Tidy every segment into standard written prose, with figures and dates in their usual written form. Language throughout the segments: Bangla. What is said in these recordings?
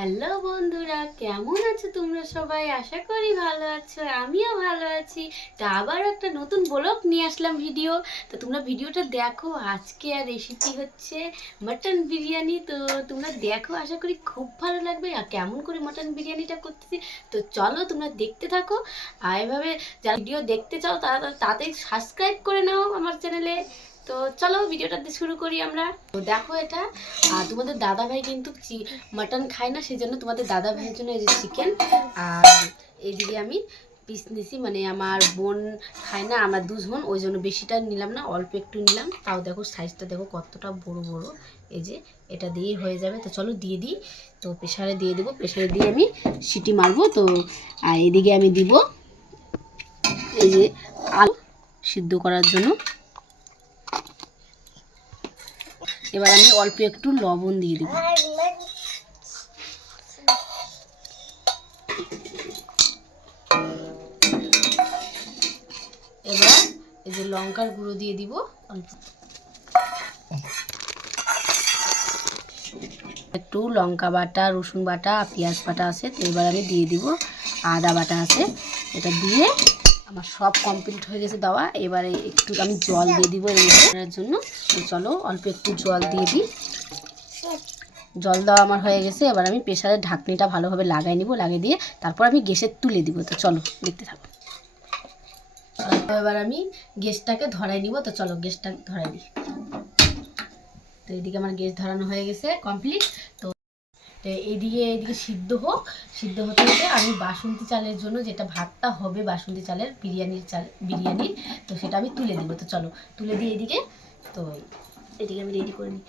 হ্যালো বন্ধুরা, কেমন আছো তোমরা সবাই? আশা করি ভালো আছো, আমিও ভালো আছি। তো আবার একটা নতুন ব্লগ নিয়ে আসলাম ভিডিও। তো তোমরা ভিডিওটা দেখো। আজকে আর রেসিপি হচ্ছে মাটন বিরিয়ানি। তো তোমরা দেখো, আশা করি খুব ভালো লাগবে। আর কেমন করে মাটন বিরিয়ানিটা করতেছি তো চলো তোমরা দেখতে থাকো। আর এভাবে যারা ভিডিও দেখতে চাও তারা তাড়াতাড়ি সাবস্ক্রাইব করে নাও আমার চ্যানেলে। তো চলো ভিডিওটা শুরু করি আমরা। তো দেখো এটা, আর তোমাদের দাদা ভাই কিন্তু মাটন খায় না, সেই জন্য তোমাদের দাদা ভাইয়ের জন্য এই যে চিকেন। আর এইদিকে আমি পিস নিছি, মানে আমার বোন খায় না, আমরা দুজন, ওই জন্য বেশিটা নিলাম না, অল্প একটু নিলাম। তাও দেখো সাইজটা দেখো কতটা বড় বড়। এই যে এটা দিয়ে হয়ে যাবে। তো চলো দিয়ে দিই। তো প্রেশারে দিয়ে দেবো, প্রেশারে দিয়ে আমি সিটি মারবো। তো আর এদিকে আমি দিব এই যে আলু সিদ্ধ করার জন্য। এবার আমি অল্প একটু লবণ দিয়ে দেবো। এবার এই যে লঙ্কার গুঁড়ো দিয়ে দিব অল্প একটু, লঙ্কা বাটা, রসুন বাটা, পেঁয়াজ বাটা আছে। তো এবার আমি দিয়ে দিব আদা বাটা আছে। এটা দিয়ে আমার সব কমপ্লিট হয়ে গেছে দেওয়া। এবারে একটু আমি জল দিয়ে দিব এর জন্য। তো চলো অল্প একটু জল দিয়ে দিই। জল দেওয়া আমার হয়ে গেছে। এবার আমি প্রেশারের ঢাকনিটা ভালোভাবে লাগাই নিব, লাগিয়ে দিয়ে তারপর আমি গ্যাসে তুলে দিব। তো চলো দেখতে থাকো। এবার আমি গ্যাসটাকে ধরাই নিব। তো চলো গ্যাসটা ধরাই দিই। তো এদিকে আমার গ্যাস ধরানো হয়ে গেছে কমপ্লিট। তো এইদিকে সিদ্ধ হোক, সিদ্ধ হতে হতে আমি বাসন্তী চালের জন্য যেটা ভাতটা হবে, বাসন্তী চালের বিরিয়ানির, তো সেটা আমি তুলে দিব। তো চলো তুলে দিই এদিকে। তো এদিকে আমি রেডি করে নিই।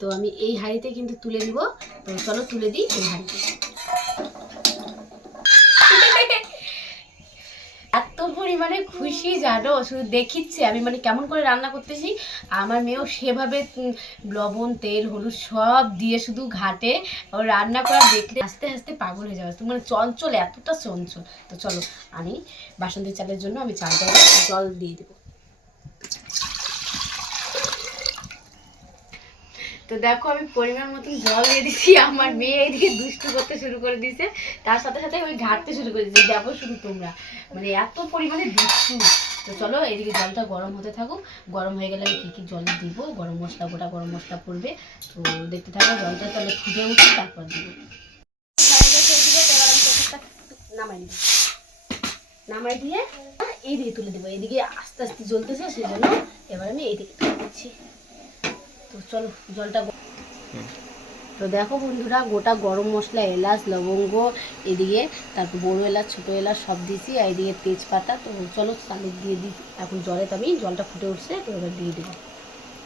তো আমি এই হাঁড়িতে কিন্তু তুলে দিব। তো চলো তুলে দিই এই হাঁড়িতে। এত পরিমাণে খুশি জানো, শুধু দেখিচ্ছে আমি মানে কেমন করে রান্না করতেছি। আমার মেয়েও সেভাবে লবণ, তেল, হলুদ সব দিয়ে শুধু ঘাটে। ও রান্না করা দেখলে আস্তে আস্তে পাগল হয়ে যাবে। মানে চঞ্চল, এতটা চঞ্চল। তো চলো আমি বাসন্তী চালের জন্য আমি চালটা জল দিয়ে দেবো। তো দেখো আমি পরিমাণ মতন জল দিয়ে দিচ্ছি। আমার মেয়ে এইদিকে দুষ্টু করতে শুরু করে দিয়েছে, তার সাথে সাথে ওই ঢাকতে শুরু করে দিয়েছে। দেখো শুধু তোমরা, মানে এত পরিমাণে দুষ্টু। তো চলো এইদিকে জলটা গরম হতে থাকুক। গরম হয়ে গেলে আমি কী কী জল দিব, গরম মশলা, গোটা গরম মশলা পড়বে। তো দেখতে থাকো, জলটা তাহলে ফুটে উঠছে তারপর দিব। নামাই দিব, নামাই দিয়ে এইদিকে তুলে দেবো। এইদিকে আস্তে আস্তে জ্বলতেছে, সেই জন্য এবার আমি এইদিকে তুলে দিচ্ছি। তো চলো জলটা। তো দেখো বন্ধুরা, গোটা গরম মশলা, এলাচ, লবঙ্গ, এদিকে তারপর বড়ো এলাচ, ছোটো এলাচ সব দিয়েছি। আর এদিকে তেজপাতা। তো চলো চালু দিয়ে দিই। এখন জলে তো আমি জলটা ফুটে উঠছে, তো এবার দিয়ে দেবো।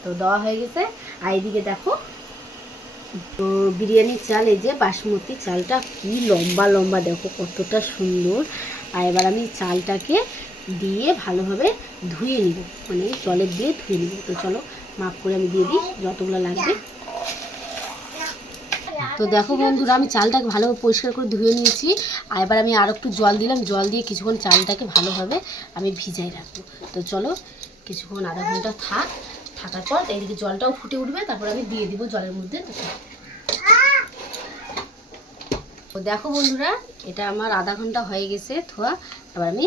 তো দেওয়া হয়ে গেছে। আর এদিকে দেখো, তো বিরিয়ানির চাল, এই যে বাসমতি চালটা, কি লম্বা লম্বা, দেখো কতটা সুন্দর। আর এবার আমি চালটাকে দিয়ে ভালোভাবে ধুয়ে নিব, মানে জলের দিয়ে ধুয়ে নিব। তো চলো মাপ করে আমি দিয়ে দিই যতগুলো লাগবে। তো দেখো বন্ধুরা, আমি চালটাকে ভালোভাবে পরিষ্কার করে ধুয়ে নিয়েছি। আর এবার আমি আর একটু জল দিলাম, জল দিয়ে কিছুক্ষণ চালটাকে ভালোভাবে আমি ভিজাই রাখবো। তো চলো কিছুক্ষণ, আধা ঘন্টা থাকার পর এইদিকে জলটাও ফুটে উঠবে, তারপর আমি দিয়ে দিব জলের মধ্যে। তো দেখো বন্ধুরা, এটা আমার আধা ঘন্টা হয়ে গেছে ধোয়া। এবার আমি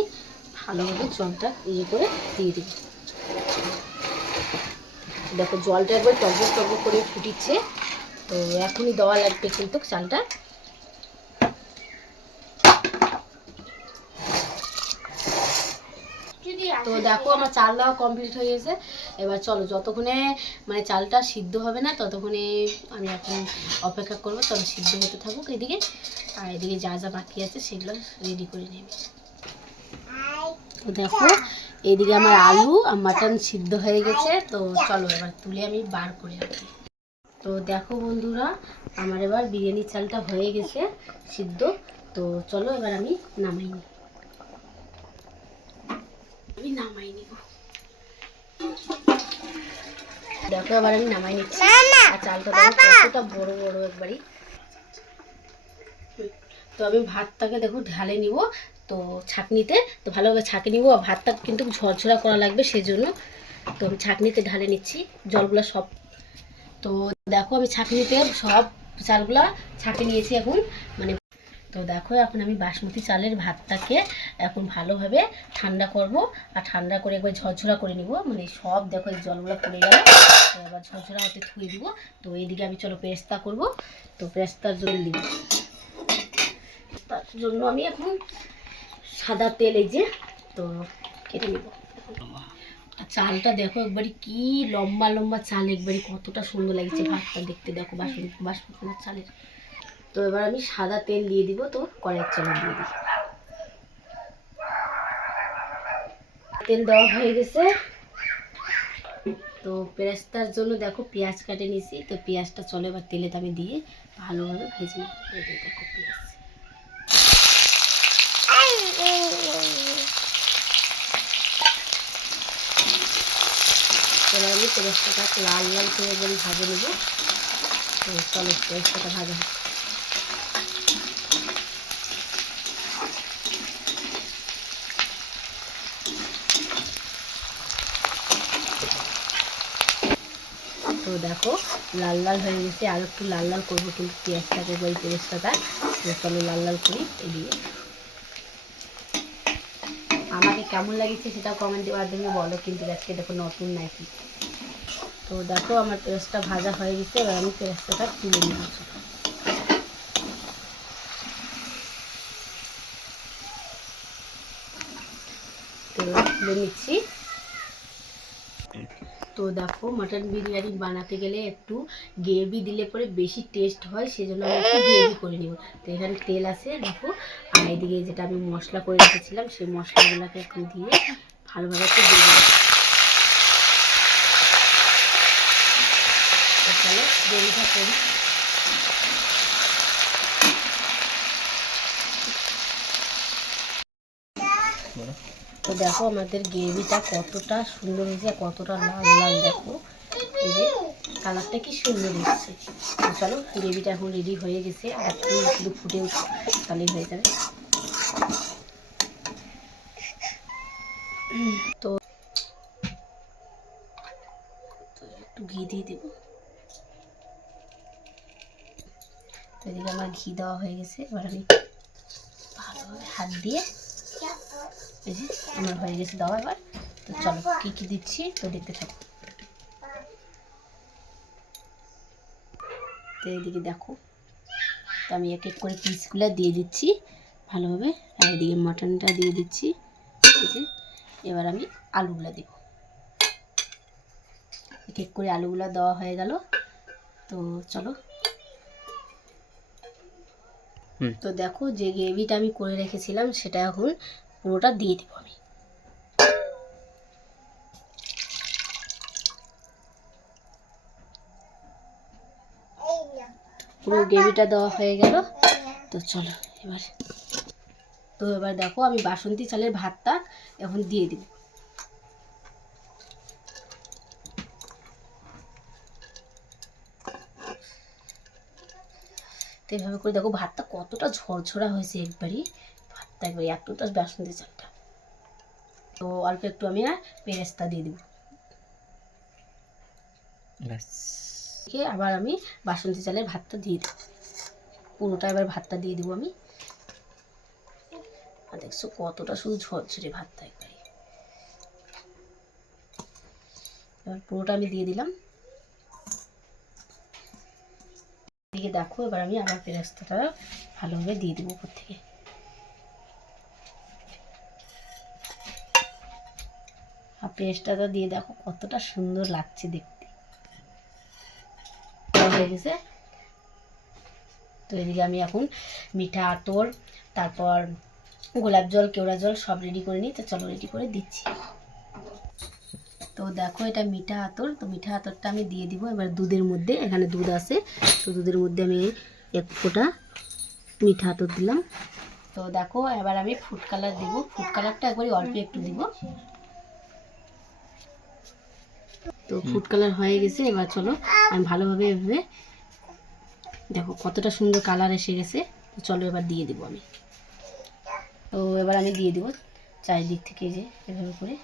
ভালোভাবে জলটা করে দিয়ে দিব। দেখো জলটা একবার টকবক টকবক করে ফুটিচ্ছে। তো এখনই দেওয়া লাগবে কিন্তু চালটা। তো দেখো আমার চাল দেওয়া কমপ্লিট হয়ে গেছে। এবার চলো যতক্ষণে মানে চালটা সিদ্ধ হবে না ততক্ষণে আমি এখন অপেক্ষা করবো। চলো সিদ্ধ হতে থাকুক এদিকে। আর এদিকে যা যা বাকি আছে সেগুলো রেডি করে নেবে। তো দেখো এইদিকে আমার আলু আর মাটন সিদ্ধ হয়ে গেছে। তো চলো এবার তুলে আমি বার করে রাখি। তো দেখো বন্ধুরা, আমার এবার বিরিয়ানির চালটা হয়ে গেছে সিদ্ধ। তো চলো এবার আমি নামাই নিই। নিব। দেখো এবার আমি নামাই নিচ্ছি। আর চালটা দেখো কতটা বড় বড় একবারই। তো আমি ভাতটাকে দেখো ঢালে নিব, তো ছাঁকনিতে। তো ভালোভাবে ছাঁকে নিব। আর ভাতটা কিন্তু ঝরঝরা করা লাগবে, সেজন্য তো আমি ছাঁকনিতে ঢালে নিচ্ছি জলগুলো সব। তো দেখো আমি ছাঁকনিতে সব চালগুলা ছাঁকে নিয়েছি এখন, মানে তো দেখো এখন আমি বাসমতি চালের ভাতটাকে এখন ভালোভাবে ঠান্ডা করব, আর ঠান্ডা করে একবার ঝরঝরা করে নিব, মানে সব দেখো এই জলগুলো পড়ে গেল, এবার ঝরঝরা হতে ধুয়ে দিব। তো এইদিকে আমি চলো পেস্তা করব, তো পেস্তার জন্য দিব, তার জন্য আমি এখন সাদা তেল এই যে তো কেটে নিব। চালটা দেখো একবারে কি লম্বা লম্বা চাল, একবারে কতটা সুন্দর লাগছে ভাতটা দেখতে, দেখো বাসমতি চালের। তো এবার আমি সাদা তেল দিয়ে দিব, তো কড়াইয়ের চাল দিয়ে দিই। তেল দেওয়া হয়ে গেছে, তো পেঁয়াজটার জন্য দেখো পেঁয়াজ কাটে নিছি, তো পেঁয়াজটা চলে এবার তেলে আমি দিয়ে ভালোভাবে ভেজে নিই। দেখো পেঁয়াজ এবার আমি পেঁয়াজটা লাল লাল করে একবার ভাজে নেব। তো চলো পেঁয়াজটা ভাজা হোক। তো দেখো লাল লাল হয়ে গেছে, আর একটু লাল লাল করবো কিন্তু পেঁয়াজটাকে, ওই পেঁয়াজটা চলো লাল লাল করি এদিকে। আমাকে কেমন লাগছে সেটাও কমেন্টের মাধ্যমে বলো, কিন্তু আজকে দেখো নতুন নাকি। তো দেখো আমার পেঁয়াজটা ভাজা হয়ে গেছে, এবার আমি পেঁয়াজটা তুলে নিয়ে আসবো। তুলে নিচ্ছি। তো দেখো মাটন বিরিয়ানি বানাতে গেলে একটু গ্রেভি দিলে পরে বেশি টেস্ট হয়, সেজন্য আমি একটু গ্রেভি করে নিব। তো এখানে তেল আছে দেখো, আর এদিকে যেটা আমি মশলা করে রেখেছিলাম সেই মশলাগুলোকে এখন দিয়ে ভালোভাবে একটু দিয়ে দেবো। তাহলে গ্রেভিটা করি। তো দেখো আমাদের গ্রেভিটা কতটা সুন্দর হয়েছে, কতটা লাল লাল, দেখো এই যে কালারটা কি সুন্দর এসেছে। তো চলো গ্রেভিটা এখন রেডি হয়ে গেছে, আর একটু শুধু ফুটে উঠে তাহলেই হয়ে যাবে। তো একটু ঘি দিয়ে দেব। তো এদিকে আমার ঘি দেওয়া হয়ে গেছে, এবার আমি ভালোভাবে হাত দিয়ে এই যে আমার হয়ে গেছে দেওয়া। এবার তো চলো কী কী দিচ্ছি তো দেখতে থাকো। তো এদিকে দেখো, তো আমি এক এক করে পিসগুলো দিয়ে দিচ্ছি ভালোভাবে, আর এদিকে মাটনটা দিয়ে দিচ্ছি। ঠিক আছে, এবার আমি আলুগুলো দেব। এক এক করে আলুগুলো দেওয়া হয়ে গেল, তো চলো। তো দেখো যে গ্রেভিটা আমি করে রেখেছিলাম সেটা এখন পুরোটা দিয়ে দেবো আমি। পুরো গ্রেভিটা দেওয়া হয়ে গেল, তো চলো এবার। তো এবার দেখো আমি বাসন্তী চালের ভাতটা এখন দিয়ে দিব। তো এইভাবে করে দেখো ভাতটা কতটা ঝরঝরা হয়েছে, একবারই ভাতটা একবারে এতটা বাসন্তী চালটা। তো অল্প একটু আমি আর পেরেস্তা দিয়ে দিব। আবার আমি বাসন্তী চালের ভাতটা দিয়ে দেব, পুরোটা এবার ভাতটা দিয়ে দিব আমি। আর দেখছো কতটা শুধু ঝরঝরে ভাতটা একবারে। এবার পুরোটা আমি দিয়ে দিলাম। এদিকে দেখো এবার আমি আবার পেরেস্তাটা ভালোভাবে দিয়ে দেবো উপর থেকে। আর পেস্টটা দিয়ে দেখো কতটা সুন্দর লাগছে দেখতে, হয়ে গেছে। তো এদিকে আমি এখন মিঠা আতর, তারপর গোলাপ জল, কেওড়া জল সব রেডি করে নিই। তো চলো রেডি করে দিচ্ছি। তো দেখো এটা মিঠা আতর, তো মিঠা আতরটা আমি দিয়ে দিব এবার দুধের মধ্যে। এখানে দুধ আছে, তো দুধের মধ্যে আমি এক ফোঁটা মিঠা আতর দিলাম। তো দেখো এবার আমি ফুড কালার দিব, ফুড কালারটা একবারই অল্প একটু দিব। তো ফুড কালার হয়ে গেছে, এবার চলো আমি ভালোভাবে এভাবে দেখো কতটা সুন্দর কালার এসে গেছে। তো চলো এবার দিয়ে দেবো আমি। তো এবার আমি দিয়ে দেবো চারিদিক থেকে যে এভাবে করে।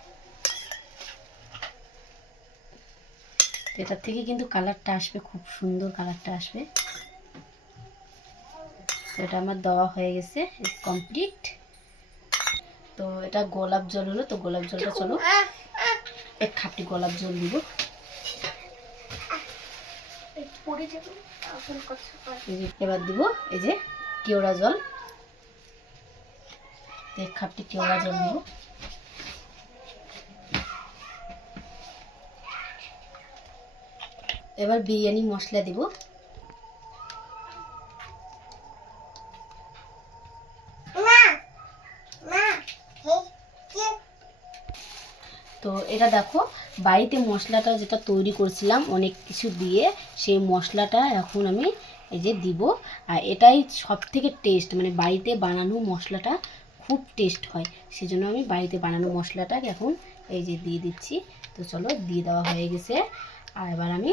এটার থেকে কিন্তু কালারটা আসবে, খুব সুন্দর কালারটা আসবে। তো এটা আমার দেওয়া হয়ে গেছে, কমপ্লিট। তো এটা গোলাপ জল হলো, তো গোলাপ জলটা চলো এক খাপটি গোলাপ জল দিব। এবার দিব এই যে কেওড়া জল, এক খাপটি কেওড়া জল দিব। এবার বিরিয়ানি মশলা দিব। তো এটা দেখো বাড়িতে মশলাটা যেটা তৈরি করছিলাম অনেক কিছু দিয়ে, সেই মশলাটা এখন আমি এই যে দিব। আর এটাই সব থেকে টেস্ট, মানে বাড়িতে বানানো মশলাটা খুব টেস্ট হয়, সেজন্য আমি বাড়িতে বানানো মশলাটা এখন এই যে দিয়ে দিচ্ছি। তো চলো দিয়ে দেওয়া হয়ে গেছে। আর এবার আমি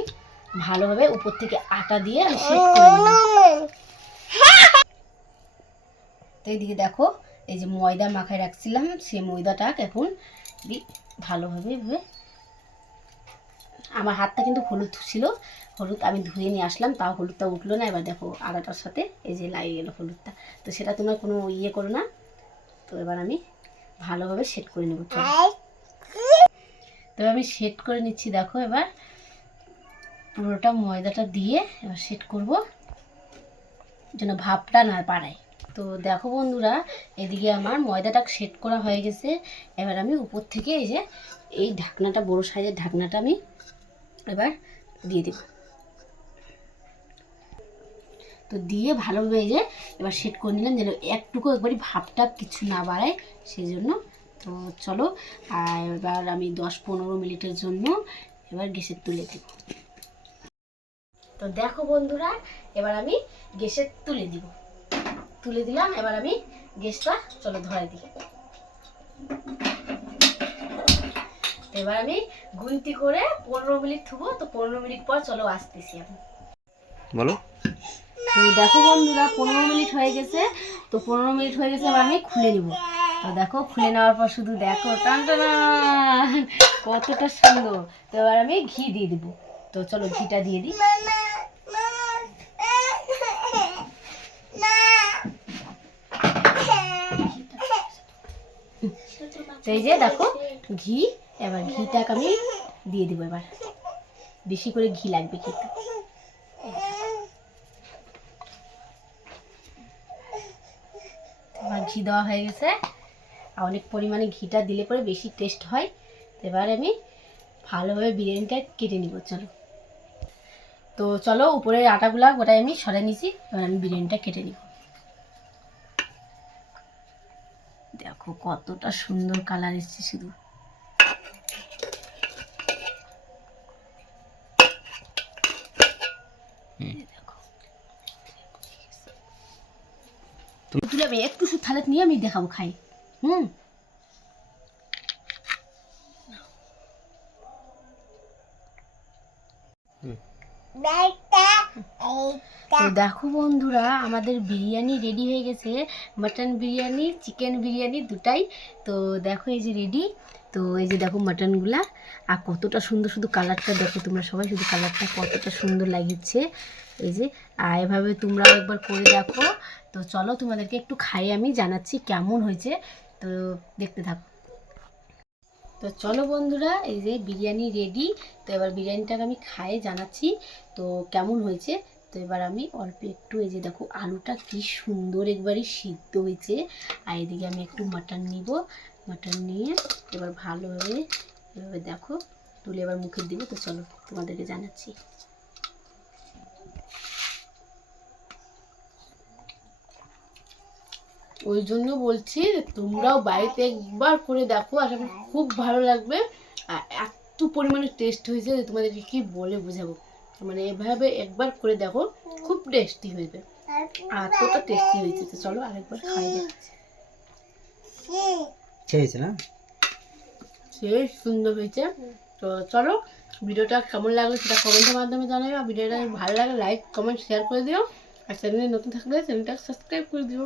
ভালোভাবে উপর থেকে আটা দিয়ে আমি সেট করে নেব। তো এইদিকে দেখো এই যে ময়দা মাখায় রাখছিলাম, সেই ময়দাটা এখন ভালোভাবে আমার হাতটা কিন্তু হলুদ ছিল, হলুদ আমি ধুয়ে নিয়ে আসলাম, তাও হলুদটা উঠলো না। এবার দেখো আটাটার সাথে এই যে লাগিয়ে গেলো হলুদটা, তো সেটা তোমরা কোনো ইয়ে করো না। তো এবার আমি ভালোভাবে সেট করে নেব। তো আমি সেট করে নিচ্ছি, দেখো এবার পুরোটা ময়দাটা দিয়ে এবার সেট করব যেন ভাপটা না বাড়ায়। তো দেখো বন্ধুরা এদিকে আমার ময়দাটা সেট করা হয়ে গেছে। এবার আমি উপর থেকে এই যে এই ঢাকনাটা, বড় সাইজের ঢাকনাটা আমি এবার দিয়ে দেব। তো দিয়ে ভালোভাবে এই যে এবার সেট করে নিলাম যেন একটুকু একবারই ভাপটা কিছু না বাড়ায়, সেই জন্য। তো চলো আর এবার আমি 10-15 মিনিটের জন্য এবার গ্যাসে তুলে দেব। তো দেখো বন্ধুরা এবার আমি গ্যাসে তুলে দিলাম। এবার আমি গ্যাসটা চলো ধরাই দিই। এবার আমি গুনতি করে 15 মিনিট থুবো। তো 15 মিনিট পর চলো আসতেছি আমি, বলো। তো দেখো বন্ধুরা 15 মিনিট হয়ে গেছে। তো 15 মিনিট হয়ে গেছে, এবার আমি খুলে নিব। তো দেখো খুলে নেওয়ার পর শুধু দেখো টান টান কতটা সুন্দর। তো এবার আমি ঘি দিয়ে দিব। তো চলো ঘিটা দিয়ে দিই। তো এই যে দেখো ঘি, এবার ঘিটাকে আমি দিয়ে দিব। এবার বেশি করে ঘি লাগবে কিন্তু। আমার ঘি দেওয়া হয়ে গেছে, আর অনেক পরিমাণে ঘিটা দিলে পরে বেশি টেস্ট হয়। এবার আমি ভালোভাবে বিরিয়ানিটা কেটে নিব। তো চলো উপরের আটাগুলা গোটাই আমি সরাই নিছি। এবার আমি বিরিয়ানিটা কেটে নিব। দেখো কতটা সুন্দর কালার এসেছে শুধু। তুলে আমি একটু থালে নিয়ে আমি দেখাবো খাই। তো দেখো বন্ধুরা আমাদের বিরিয়ানি রেডি হয়ে গেছে, মাটন বিরিয়ানি চিকেন বিরিয়ানি দুটাই। তো দেখো এই যে রেডি। তো এই যে দেখো মাটনগুলা, আর কতটা সুন্দর, শুধু কালারটা দেখো তোমরা সবাই, শুধু কালারটা কতটা সুন্দর লাগিয়েছে। এই যে আর এভাবে তোমরাও একবার করে দেখো। তো চলো তোমাদেরকে একটু খাই আমি জানাচ্ছি কেমন হয়েছে, তো দেখতে থাকো। তো চলো বন্ধুরা এই যে বিরিয়ানি রেডি। তো এবার বিরিয়ানিটাকে আমি খাই জানাচ্ছি তো কেমন হয়েছে। তো এবার আমি অল্প একটু এই যে দেখো আলুটা কি সুন্দর একবারই সিদ্ধ হয়েছে। আর এদিকে আমি একটু মাটন নিব, মাটন নিয়ে এবার ভালোভাবে এভাবে দেখো তুলে এবার মুখে দিব। তো চলো তোমাদেরকে জানাচ্ছি। ওই জন্য বলছি তোমরাও বাড়িতে একবার করে দেখো, আশা করি খুব ভালো লাগবে। আর এত পরিমাণে টেস্ট হয়েছে যে তোমাদেরকে কি বলে বোঝাবো, মানে এভাবে একবার করে দেখো খুব টেস্টি হয়েছে, আর এতটা টেস্টি হয়েছে। তো চলো আরেকবার খাই দেখছি। হয়েছে না, সেই সুন্দর হয়েছে। তো চলো ভিডিওটা কেমন লাগলো সেটা কমেন্টের মাধ্যমে জানাবে। আর ভিডিওটা ভালো লাগলে লাইক কমেন্ট শেয়ার করে দিও, আর চ্যানেলে নতুন থাকলে চ্যানেলটা সাবস্ক্রাইব করে দিও।